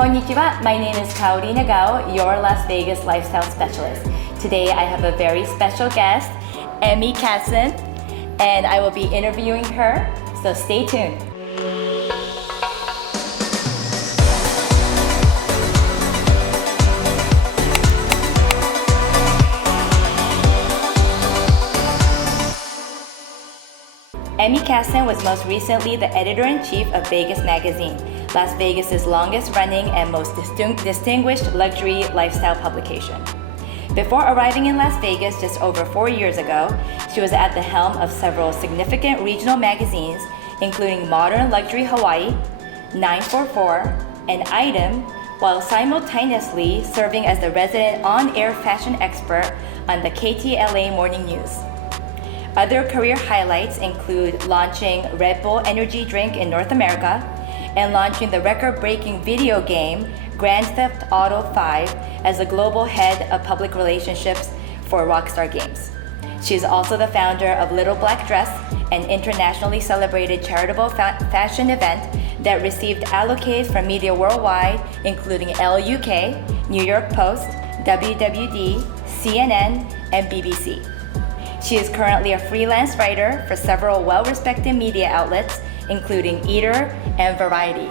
Konnichiwa, my name is Kaori Nagao, your Las Vegas lifestyle specialist. Today I have a very special guest, Emmy Kasten, and I will be interviewing her, so stay tuned. Emmy Kasten was most recently the editor-in-chief of Vegas Magazine, Las Vegas's longest-running and most distinguished luxury lifestyle publication. Before arriving in Las Vegas just over 4 years ago, she was at the helm of several significant regional magazines, including Modern Luxury Hawaii, 944, and Item, while simultaneously serving as the resident on-air fashion expert on the KTLA Morning News. Other career highlights include launching Red Bull energy drink in North America and launching the record-breaking video game Grand Theft Auto 5 as the global head of public relationships for Rockstar Games. She is also the founder of Little Black Dress, an internationally celebrated charitable fashion event that received accolades from media worldwide, including Elle UK, New York Post, WWD, CNN, and BBC. She is currently a freelance writer for several well-respected media outlets, including Eater and Variety.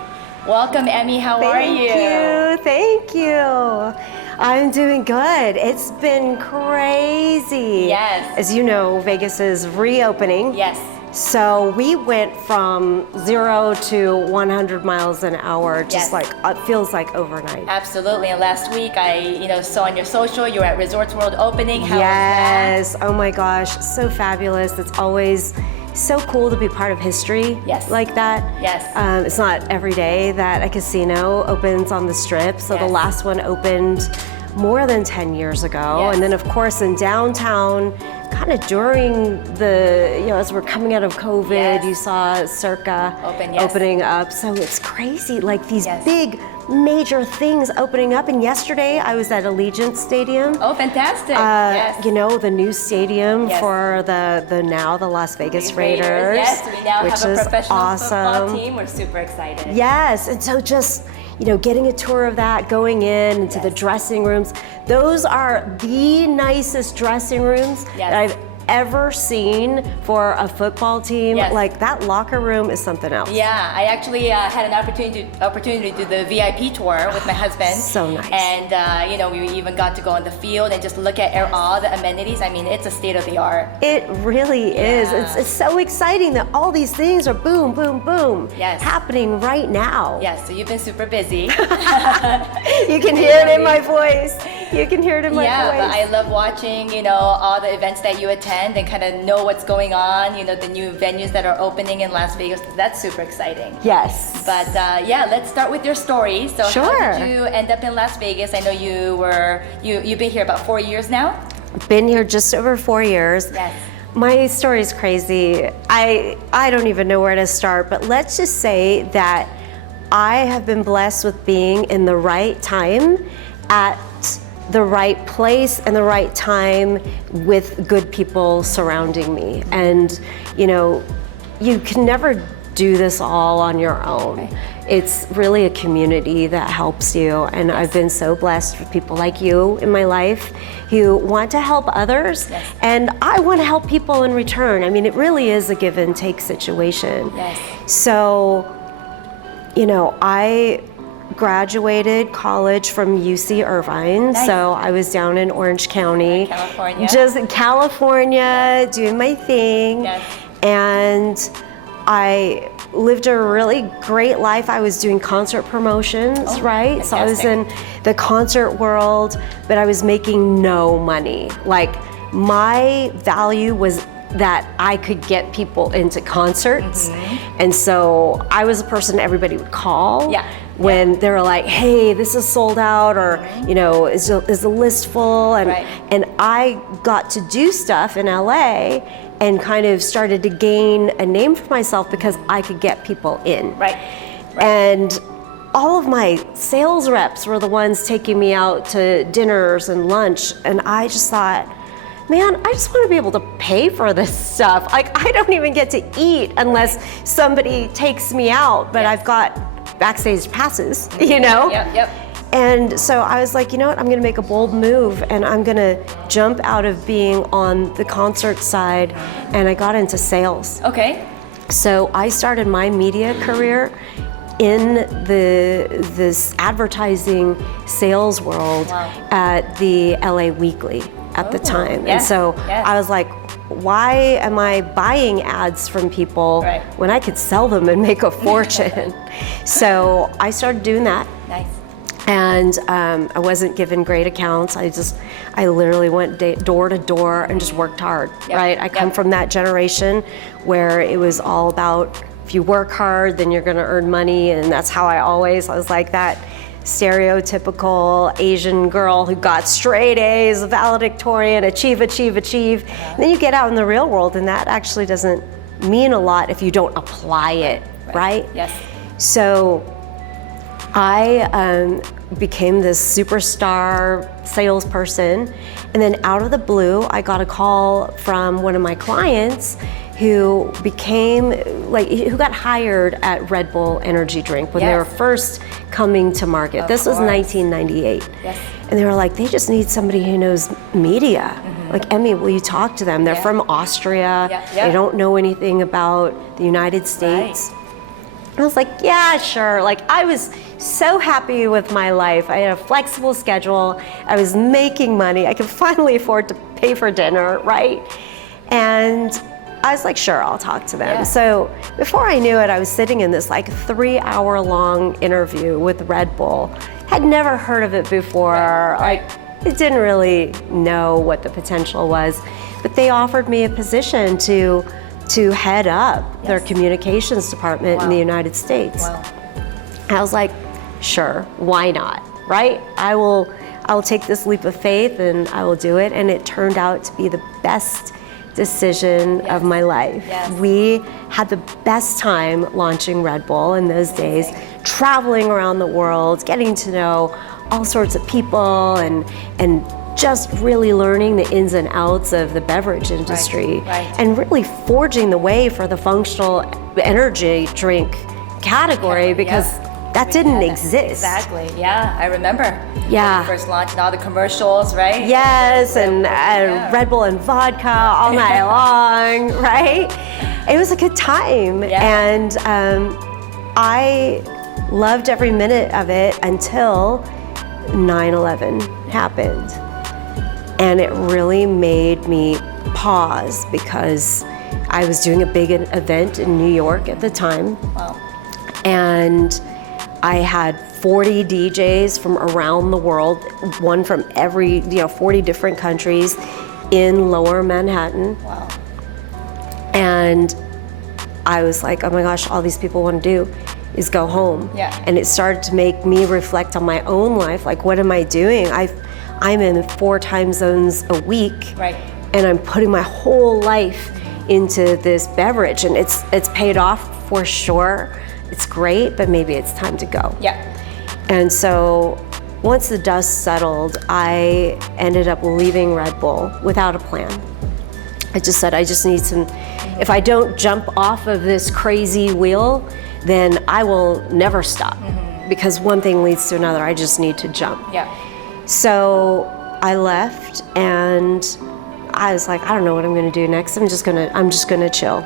Welcome, Emmy. How are you? Thank you. I'm doing good. It's been crazy. Yes. As you know, Vegas is reopening. Yes. So we went from 0 to 100 miles an hour, just like, it feels like overnight. Absolutely. And last week I saw on your social, you were at Resorts World opening. How was Yes. Oh my gosh, so fabulous. It's always so cool to be part of history like that. Yes. It's not every day that a casino opens on the Strip. So the last one opened more than 10 years ago. Yes. And then of course in downtown, kind of during the, as we're coming out of COVID, you saw Circa opening up. So it's crazy, like these big major things opening up. And yesterday I was at Allegiant Stadium. Oh, fantastic. The new stadium for the Las Vegas Raiders. Yes, we now which have a is professional football awesome. team. We're super excited. Yes, and so just, getting a tour of that, going into the dressing rooms. Those are the nicest dressing rooms that I've ever seen for a football team. Like that locker room is something else. Yeah, I actually had an opportunity to do the VIP tour with my husband. So nice. And we even got to go on the field and just look at all the amenities. I mean, it's a state of the art. It really is. It's so exciting that all these things are boom, boom, boom happening right now. Yes, so you've been super busy. You can hear it in my voice. You can hear it in my voice. Yeah, but I love watching, all the events that you attend and kind of know what's going on, the new venues that are opening in Las Vegas. That's super exciting. Yes. But let's start with your story. So how did you end up in Las Vegas? I know you've been here about 4 years now? Been here just over 4 years. Yes. My story is crazy. I don't even know where to start, but let's just say that I have been blessed with being in the right time at the right place and the right time with good people surrounding me. And you can never do this all on your own. It's really a community that helps you, and I've been so blessed with people like you in my life who want to help others, and I want to help people in return. I mean, it really is a give and take situation. So, I graduated college from UC Irvine, so I was down in Orange County, California. Just in California, doing my thing, and I lived a really great life. I was doing concert promotions, right? So I was in the concert world, but I was making no money. Like, my value was that I could get people into concerts, and so I was a person everybody would call when they were like, hey, this is sold out, or is the list full, and I got to do stuff in LA and kind of started to gain a name for myself because I could get people in. And all of my sales reps were the ones taking me out to dinners and lunch, and I just thought, man, I just want to be able to pay for this stuff. Like, I don't even get to eat unless somebody takes me out, but I've got backstage passes, you know? Yep. And so I was like, you know what, I'm gonna make a bold move and I'm gonna jump out of being on the concert side, and I got into sales. Okay. So I started my media career in this advertising sales world at the LA Weekly at the time. And so I was like, why am I buying ads from people when I could sell them and make a fortune? So I started doing that. Nice. And I wasn't given great accounts. I literally went door to door and just worked hard, right? I come from that generation where it was all about, if you work hard, then you're gonna earn money, and that's how I was like that stereotypical Asian girl who got straight A's, valedictorian, achieve. And then you get out in the real world, and that actually doesn't mean a lot if you don't apply it, right? Yes. So I became this superstar salesperson, and then out of the blue, I got a call from one of my clients who who got hired at Red Bull energy drink when they were first coming to market. This was 1998. Yes. And they were like, they just need somebody who knows media. Like, Emmy, will you talk to them? They're from Austria. They don't know anything about the United States. I was like, yeah, sure. Like, I was so happy with my life. I had a flexible schedule. I was making money. I could finally afford to pay for dinner, right? And I was like, sure, I'll talk to them. So before I knew it, I was sitting in this like 3-hour-long interview with Red Bull. Had never heard of it before. Like, I didn't really know what the potential was, but they offered me a position to head up their communications department in the United States. I was like, sure, why not, right? I will take this leap of faith and I will do it. And it turned out to be the best decision of my life. We had the best time launching Red Bull in those days, traveling around the world, getting to know all sorts of people, and just really learning the ins and outs of the beverage industry, and really forging the way for the functional energy drink category, because that didn't exist. Exactly, I remember. When you first launched all the commercials, right? Yes, and Red Bull and vodka all night long, right? It was a good time, and I loved every minute of it until 9/11 happened. And it really made me pause, because I was doing a big event in New York at the time. And I had 40 DJs from around the world, one from every, 40 different countries in Lower Manhattan. And I was like, oh my gosh, all these people want to do is go home. And it started to make me reflect on my own life. Like, what am I doing? I'm in 4 time zones a week, and I'm putting my whole life into this beverage, and it's paid off for sure. It's great, but maybe it's time to go. And so once the dust settled, I ended up leaving Red Bull without a plan. I just said, I just need some, if I don't jump off of this crazy wheel, then I will never stop, because one thing leads to another. I just need to jump. So I left, and I was like, I don't know what I'm gonna do next. I'm just gonna chill.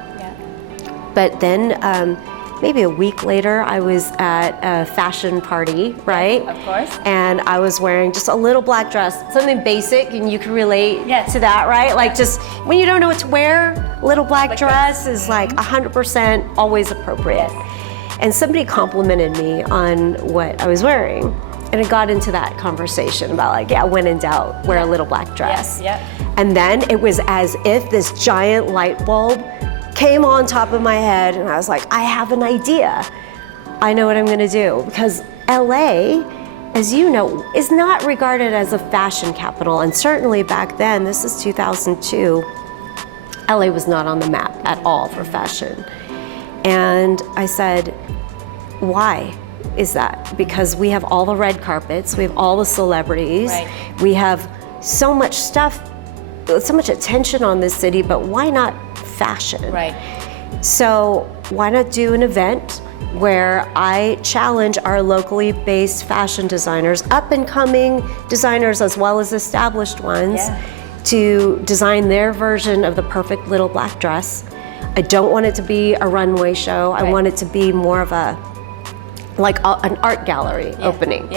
But then maybe a week later, I was at a fashion party, right? Of course. And I was wearing just a little black dress, something basic, and you can relate to that, right? Like, just when you don't know what to wear, little black dress is like 100% always appropriate. And somebody complimented me on what I was wearing. And it got into that conversation about, like, when in doubt, wear a little black dress. And then it was as if this giant light bulb came on top of my head, and I was like, I have an idea. I know what I'm gonna do. Because LA, as you know, is not regarded as a fashion capital. And certainly back then, this is 2002, LA was not on the map at all for fashion. And I said, why is that? Because we have all the red carpets, we have all the celebrities, we have so much stuff, so much attention on this city, but why not fashion? So why not do an event where I challenge our locally based fashion designers, up and coming designers as well as established ones, to design their version of the perfect little black dress. I don't want it to be a runway show. I want it to be more of an art gallery opening,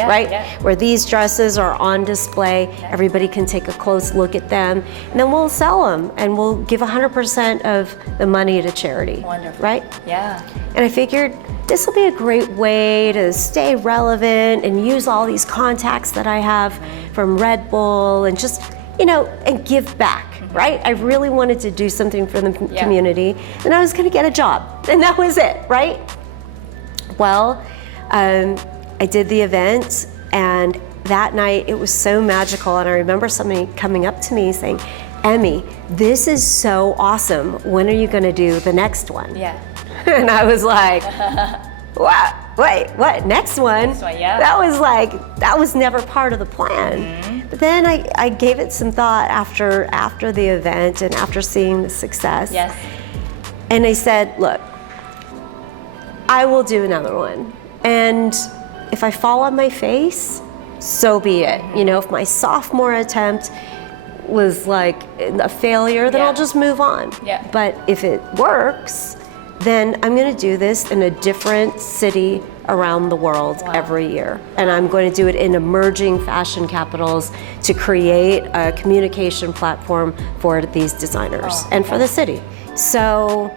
where these dresses are on display. Everybody can take a close look at them, and then we'll sell them, and we'll give 100% of the money to charity. Wonderful. Right? Yeah. And I figured this will be a great way to stay relevant and use all these contacts that I have from Red Bull, and just, and give back. Right? I really wanted to do something for the community, and I was going to get a job, and that was it, right? Well, I did the event, and that night it was so magical, and I remember somebody coming up to me saying, Emmy, this is so awesome. When are you going to do the next one? Yeah. And I was like, what? Wait, what? Next one? Next one, yeah. That was never part of the plan. But then I gave it some thought after the event and after seeing the success. Yes. And I said, look, I will do another one. And if I fall on my face, so be it. If my sophomore attempt was like a failure, then I'll just move on. Yeah. But if it works, then I'm going to do this in a different city around the world every year. And I'm going to do it in emerging fashion capitals to create a communication platform for these designers and for the city. So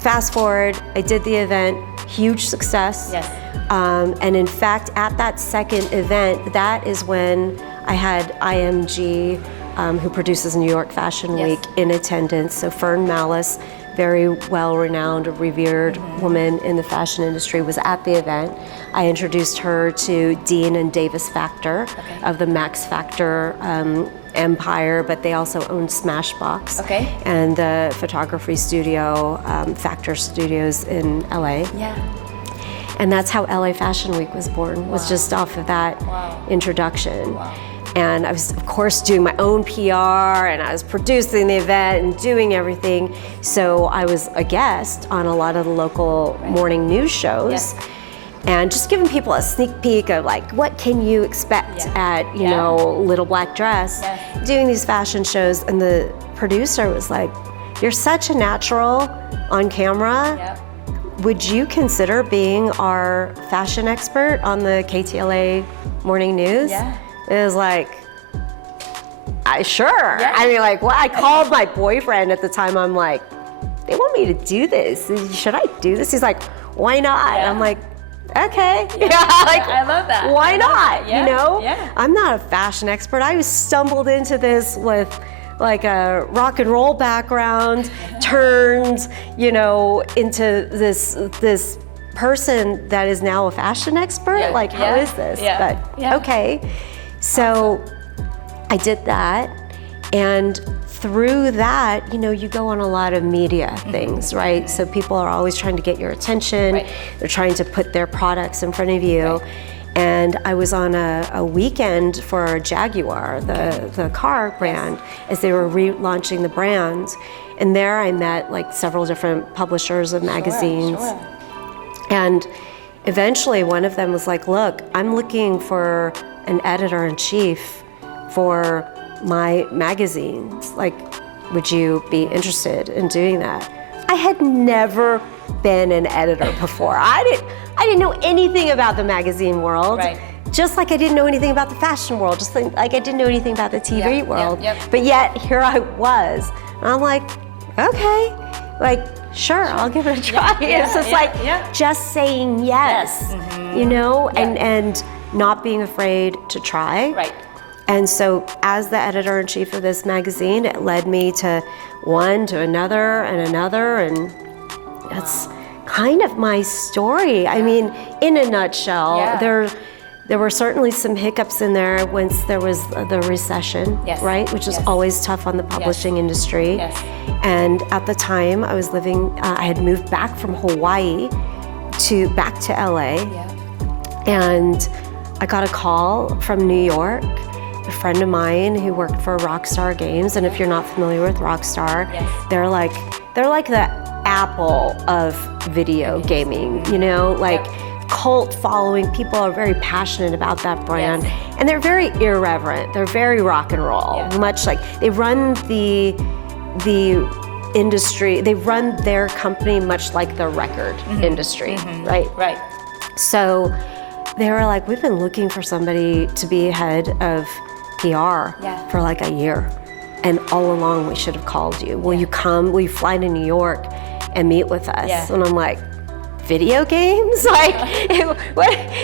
fast forward, I did the event, huge success. Yes. And in fact, at that second event, that is when I had IMG, who produces New York Fashion Week, in attendance. So Fern Malice, very well-renowned, revered woman in the fashion industry, was at the event. I introduced her to Dean and Davis Factor of the Max Factor empire, but they also own Smashbox and the photography studio, Factor Studios in LA. Yeah. And that's how LA Fashion Week was born, was just off of that introduction. Wow. And I was, of course, doing my own PR, and I was producing the event and doing everything. So I was a guest on a lot of the local morning news shows, and just giving people a sneak peek of what can you expect at, Little Black Dress, doing these fashion shows. And the producer was like, you're such a natural on camera. Would you consider being our fashion expert on the KTLA morning news? Yeah. It was like, sure. Yeah. I mean, I called my boyfriend at the time. I'm like, they want me to do this. Should I do this? He's like, why not? Yeah. I'm like, okay. I love that. Why not? Yeah. I'm not a fashion expert. I stumbled into this with a rock and roll background, turned, into this person that is now a fashion expert. How is this? Yeah. But okay. So I did that, and through that, you go on a lot of media things, right? So people are always trying to get your attention. They're trying to put their products in front of you. And I was on a weekend for Jaguar, the car brand, as they were relaunching the brand. And there I met several different publishers of magazines. Sure. And eventually one of them was like, look, I'm looking for an editor-in-chief for my magazines. Would you be interested in doing that? I had never been an editor before. I didn't know anything about the magazine world. Right. Just like I didn't know anything about the fashion world, just like I didn't know anything about the TV world. But yet here I was. And I'm like, okay, sure, I'll give it a try. It's just just saying yes, and not being afraid to try. Right. And so as the editor-in-chief of this magazine, it led me to one, to another, and that's kind of my story. I mean, in a nutshell, there were certainly some hiccups in there once there was the recession, right? Which is always tough on the publishing industry. Yes. And at the time I was I had moved back from Hawaii back to LA. And I got a call from New York, a friend of mine who worked for Rockstar Games. And if you're not familiar with Rockstar, they're like the Apple of video gaming, you know, like cult following. People are very passionate about that brand, and they're very irreverent. They're very rock and roll, much like they run the industry. They run their company much like the record industry, right? Right. So they were like, we've been looking for somebody to be head of PR for like a year, and all along we should have called you. Will you come? Will you fly to New York and meet with us? And I'm like, video games? Like,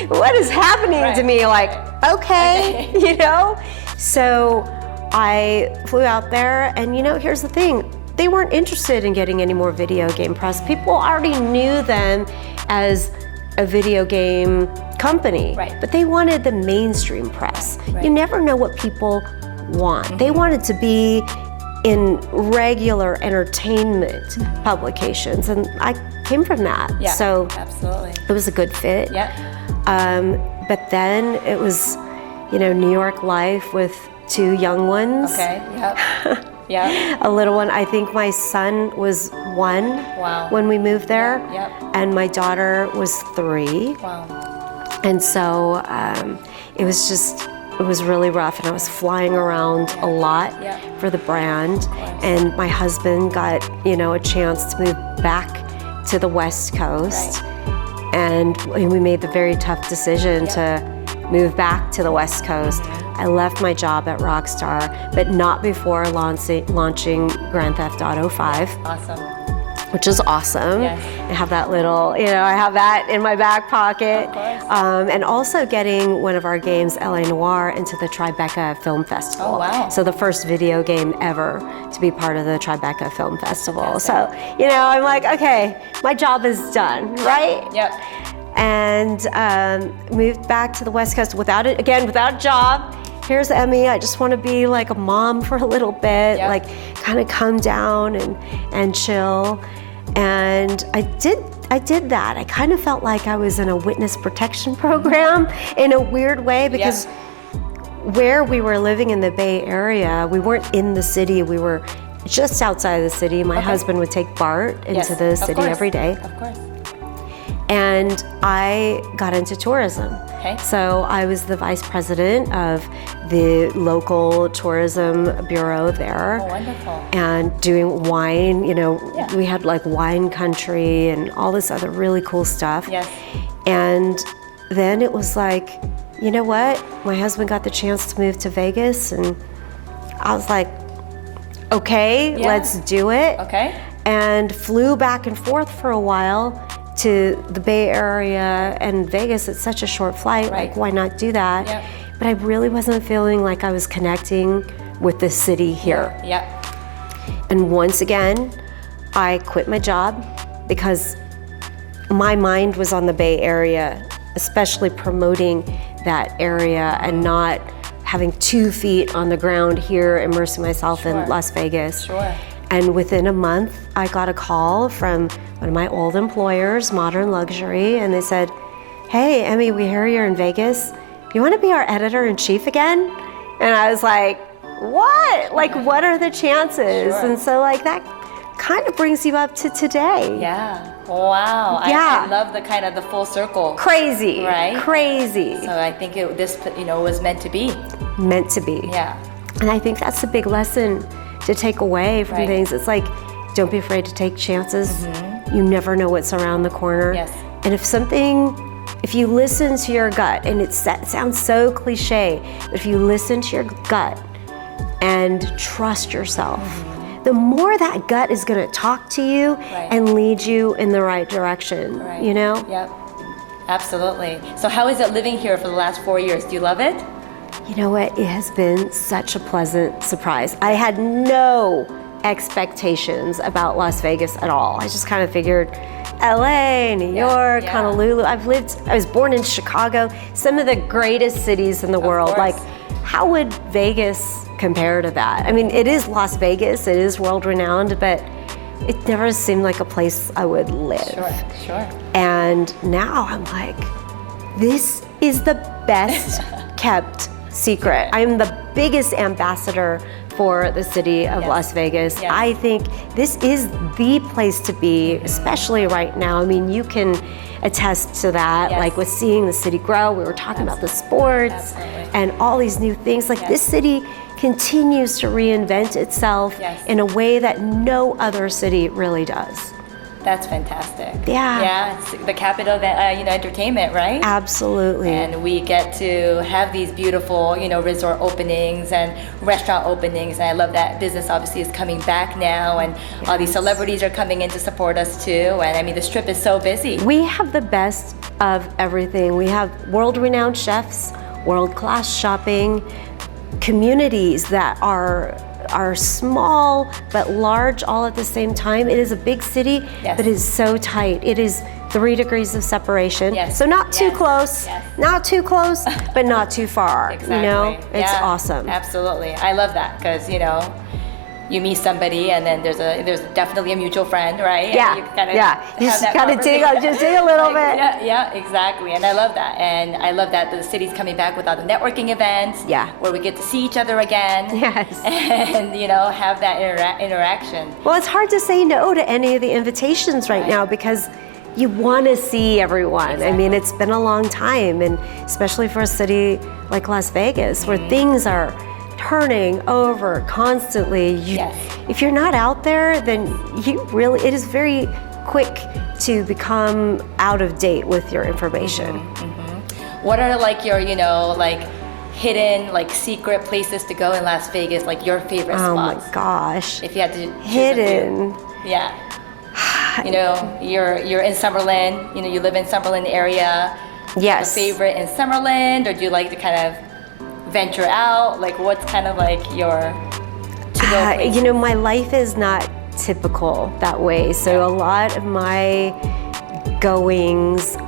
what is happening to me? Like, okay, you know? So I flew out there, and you know, here's the thing. They weren't interested in getting any more video game press. People already knew them as a video game company, but they wanted the mainstream press. You never know what people want. They wanted to be in regular entertainment publications, and I came from that. So absolutely, it was a good fit. But then it was, you know, New York life with 2 young ones. A little one. I think my son was 1 when we moved there, and my daughter was 3. And so it was really rough, and I was flying around a lot for the brand. And my husband got, you know, a chance to move back to the West Coast, and we made the very tough decision to move back to the West Coast. I left my job at Rockstar, but not before launching Grand Theft Auto 5. Which is awesome. I have that little, you know, I have that in my back pocket. And also getting one of our games, LA Noire, into the Tribeca Film Festival. So the first video game ever to be part of the Tribeca Film Festival. So, you know, I'm like, okay, my job is done, right? And moved back to the West Coast without a job. Here's Emmy, I just want to be like a mom for a little bit, like kind of come down and chill. And I did that. I kind of felt like I was in a witness protection program in a weird way, because where we were living in the Bay Area, we weren't in the city, we were just outside of the city. My husband would take Bart into the city every day. And I got into tourism. So I was the vice president of the local tourism bureau there. And doing wine, you know, we had like wine country and all this other really cool stuff. And then it was like, you know what? My husband got the chance to move to Vegas, and I was like, okay, let's do it. And flew back and forth for a while to the Bay Area and Vegas. It's such a short flight, like why not do that? But I really wasn't feeling like I was connecting with the city here. And once again, I quit my job because my mind was on the Bay Area, especially promoting that area and not having 2 feet on the ground here, immersing myself in Las Vegas. And within a month, I got a call from one of my old employers, Modern Luxury, and they said, hey, Emmy, we hear you're in Vegas. You want to be our editor-in-chief again? And I was like, what? Like, what are the chances? And so, like, that kind of brings you up to today. Wow. I love the kind of the full circle. Crazy. Crazy. So I think this, you know, was meant to be. Meant to be. And I think that's a big lesson to take away from things. It's like, don't be afraid to take chances. You never know what's around the corner. And if you listen to your gut, and it sounds so cliche, but if you listen to your gut and trust yourself, the more that gut is gonna talk to you and lead you in the right direction, you know? Absolutely. So how is it living here for the last 4 years? Do you love it? You know what, it has been such a pleasant surprise. I had no expectations about Las Vegas at all. I just kind of figured LA, New York, Honolulu. I was born in Chicago, some of the greatest cities in the world. Like, how would Vegas compare to that? I mean, it is Las Vegas, it is world renowned, but it never seemed like a place I would live. And now I'm like, this is the best kept secret. I'm the biggest ambassador for the city of Las Vegas. Yes. I think this is the place to be, especially right now. I mean, you can attest to that, like with seeing the city grow. We were talking about the sports and all these new things. Like this city continues to reinvent itself in a way that no other city really does. That's fantastic. Yeah. Yeah, it's the capital of entertainment, right? Absolutely. And we get to have these beautiful, resort openings and restaurant openings. And I love that business obviously is coming back now, and all these celebrities are coming in to support us too. And I mean, the Strip is so busy. We have the best of everything. We have world-renowned chefs, world-class shopping, communities that are small but large all at the same time. It is a big city, but it is so tight. It is 3 degrees of separation. So not too close, not too close, but not too far. Exactly. It's awesome. Absolutely. I love that because, you meet somebody and then there's definitely a mutual friend, right? Yeah, and you just kind of dig a little bit. Yeah, exactly. And I love that. And I love that the city's coming back with all the networking events where we get to see each other again. Yes. And, have that interaction. Well, it's hard to say no to any of the invitations right now because you want to see everyone. Exactly. I mean, it's been a long time, and especially for a city like Las Vegas where things are turning over constantly. If you're not out there, then it is very quick to become out of date with your information. What are your, hidden, secret places to go in Las Vegas, your favorite spots? Oh my gosh. If you had to hidden. Yeah. You're in Summerlin, you live in Summerlin area. Yes. A favorite in Summerlin, or do you like to kind of venture out? What's kind of your to-go place? My life is not typical that way. So a lot of my goings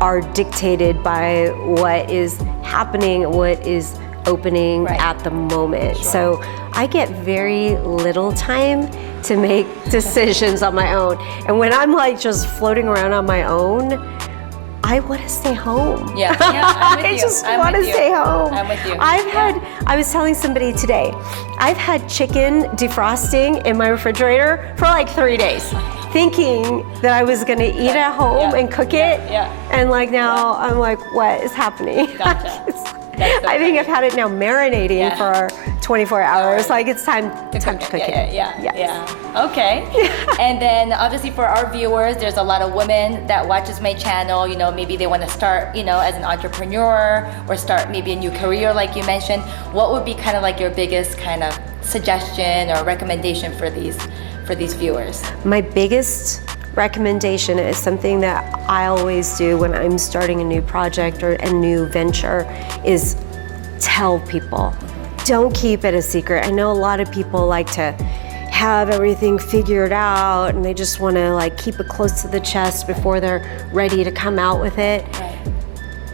are dictated by what is happening, what is opening at the moment. So I get very little time to make decisions on my own. And when I'm just floating around on my own, I want to stay home. Yeah, I'm with you. I just want to stay home. I'm with you. I was telling somebody today, I've had chicken defrosting in my refrigerator for 3 days, thinking that I was going to eat at home and cook it. And now I'm what is happening? Gotcha. I think I've had it now marinating for 24 hours. It's time to cook it. Yeah. Okay. And then obviously for our viewers, there's a lot of women that watches my channel. Maybe they want to start, as an entrepreneur or start maybe a new career, like you mentioned. What would be kind of your biggest kind of suggestion or recommendation for these viewers? My biggest recommendation is something that I always do when I'm starting a new project or a new venture is tell people. Don't keep it a secret. I know a lot of people like to have everything figured out and they just want to keep it close to the chest before they're ready to come out with it.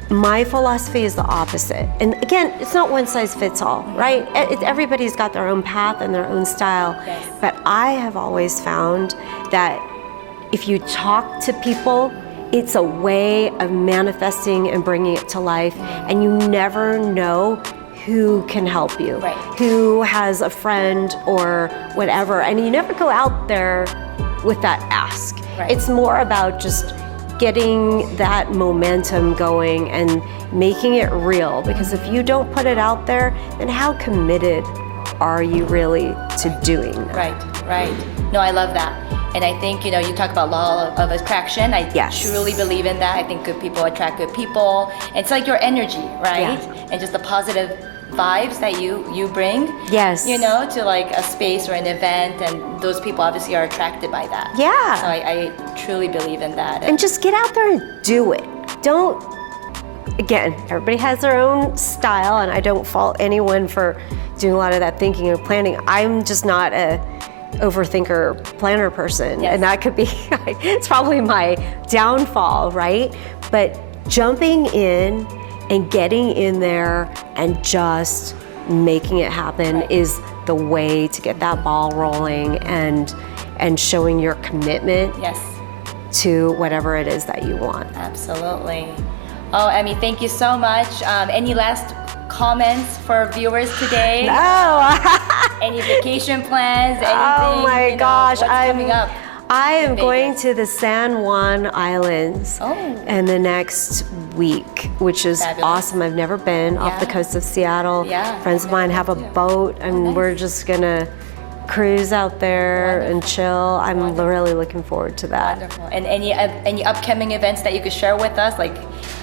My philosophy is the opposite. And again, it's not one size fits all, right? Everybody's got their own path and their own style. But I have always found that if you talk to people, it's a way of manifesting and bringing it to life, and you never know who can help you, who has a friend or whatever, and you never go out there with that ask. It's more about just getting that momentum going and making it real, because if you don't put it out there, then how committed are you really to doing that? Right. No, I love that. And I think, you talk about law of attraction. I truly believe in that. I think good people attract good people. It's your energy, right? And just the positive vibes that you bring, to a space or an event, and those people obviously are attracted by that. So I truly believe in that. And just get out there and do it. Again, everybody has their own style, and I don't fault anyone for doing a lot of that thinking and planning. I'm just not a overthinker planner person, and that could be, it's probably my downfall, right? But jumping in and getting in there and just making it happen is the way to get that ball rolling and showing your commitment to whatever it is that you want. Absolutely. Oh, Emmy, thank you so much. Any last comments for viewers today? No. Any vacation plans? Anything? Oh my gosh, what's coming up? I am going Vegas? to the San Juan Islands in the next week, which is Fabulous. awesome. I've never been off the coast of Seattle. Yeah, Friends of mine have a boat, and we're just gonna cruise out there and chill. I'm really looking forward to that. Wonderful. And any upcoming events that you could share with us, like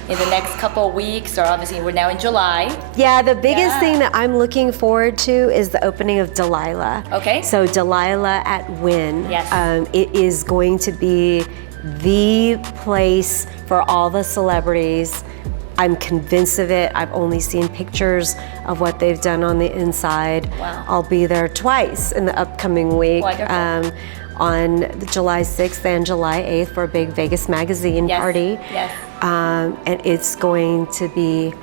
in the next couple of weeks, or obviously we're now in July. Yeah, the biggest thing that I'm looking forward to is the opening of Delilah. Okay. So Delilah at Wynn. Yes. It is going to be the place for all the celebrities. I'm convinced of it. I've only seen pictures of what they've done on the inside. Wow. I'll be there twice in the upcoming week. Wonderful. On July 6th and July 8th for a big Vegas magazine party. Yes. And it's going to be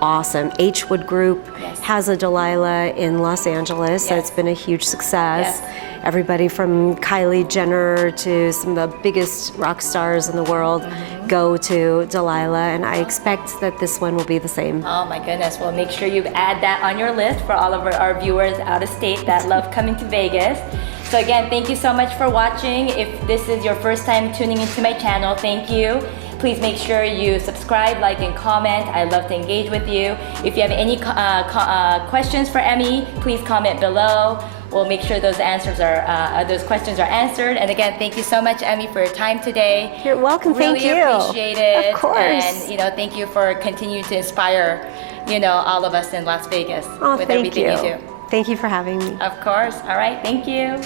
awesome. H Wood Group has a Delilah in Los Angeles. That's been a huge success. Everybody from Kylie Jenner to some of the biggest rock stars in the world go to Delilah, and I expect that this one will be the same. Oh my goodness. Well, make sure you add that on your list for all of our viewers out of state that love coming to Vegas. So again, thank you so much for watching. If this is your first time tuning into my channel, thank you. Please make sure you subscribe, like, and comment. I love to engage with you. If you have any questions for Emmy, please comment below. We'll make sure those questions are answered. And again, thank you so much, Emmy, for your time today. You're welcome. Really thank you. Appreciate it. Of course. And thank you for continuing to inspire, all of us in Las Vegas with thank everything you. you do. Thank you for having me. Of course. All right. Thank you.